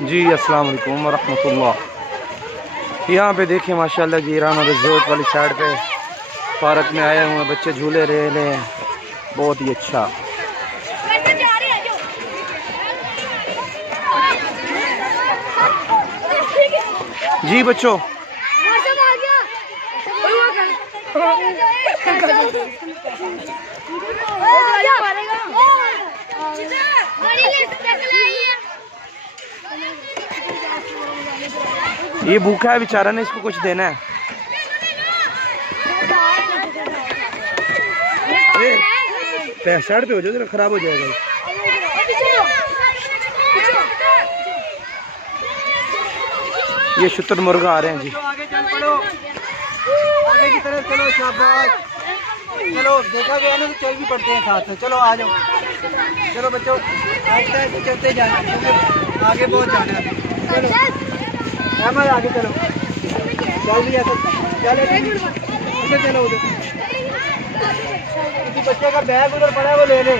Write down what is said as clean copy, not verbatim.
जी अस्सलाम वालेकुम वरहमतुल्लाह। यहाँ पे देखिए माशाल्लाह जी रामा रिजोर्ट वाली साइड पे पार्क में आए हुए हैं, बच्चे झूले रहे हैं, बहुत ही अच्छा। जी बच्चों ये भूखा है बेचारा ने, इसको कुछ देना है। साइड पे हो जाओ, जरा खराब हो जाएगा। ये शुतुरमुर्ग आ रहे हैं जी। आगे चल पड़ो, आगे की तरफ चलो, शाबाश। चलो देखा गया ना तो चल भी पड़ते हैं साथ में। चलो आ जाओ, चलो बच्चों आहिस्ता आहिस्ता चलते जाना क्योंकि आगे बहुत जाना है। चलो अहमद आगे चलो, चल भी ऐसा चल, चलो उधर किसी बच्चे का बैग उधर पड़ा है वो ले ले।